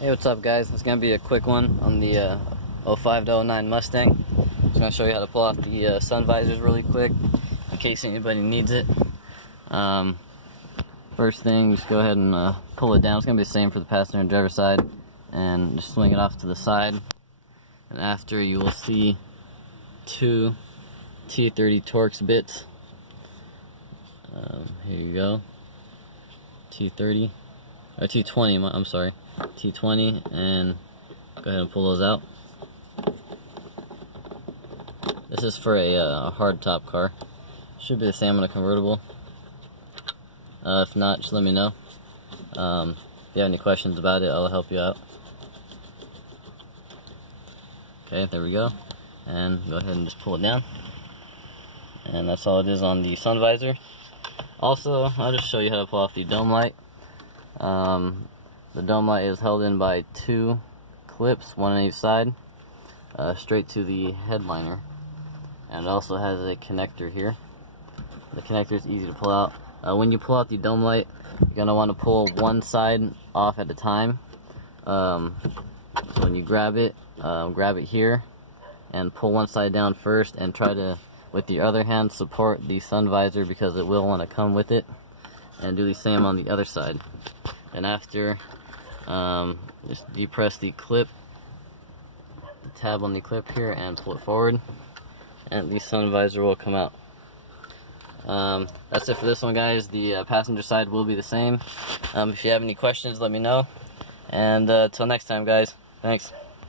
Hey, what's up guys? It's gonna be a quick one on the 05 to 09 Mustang. Just gonna show you how to pull off the sun visors really quick in case anybody needs it. First thing, just go ahead and pull it down. It's gonna be the same for the passenger and driver side, and just swing it off to the side. And after, you will see two T30 Torx bits. Here you go, T30 or T20. I'm sorry. T20, and go ahead and pull those out. This is for a hard top car. Should be the same on a convertible. If not, just let me know. If you have any questions about it, I'll help you out. Okay, there we go. And go ahead and just pull it down. And that's all it is on the sun visor. Also, I'll just show you how to pull off the dome light. The dome light is held in by two clips, one on each side, straight to the headliner. And it also has a connector here. The connector is easy to pull out. When you pull out the dome light, you're going to want to pull one side off at a time. So when you grab it here and pull one side down first, and try to, with your other hand, support the sun visor because it will want to come with it. And do the same on the other side. And after, just depress the clip, the tab on the clip here, and pull it forward, and the sun visor will come out. That's it for this one, guys. The passenger side will be the same. If you have any questions, let me know. And till next time, guys. Thanks.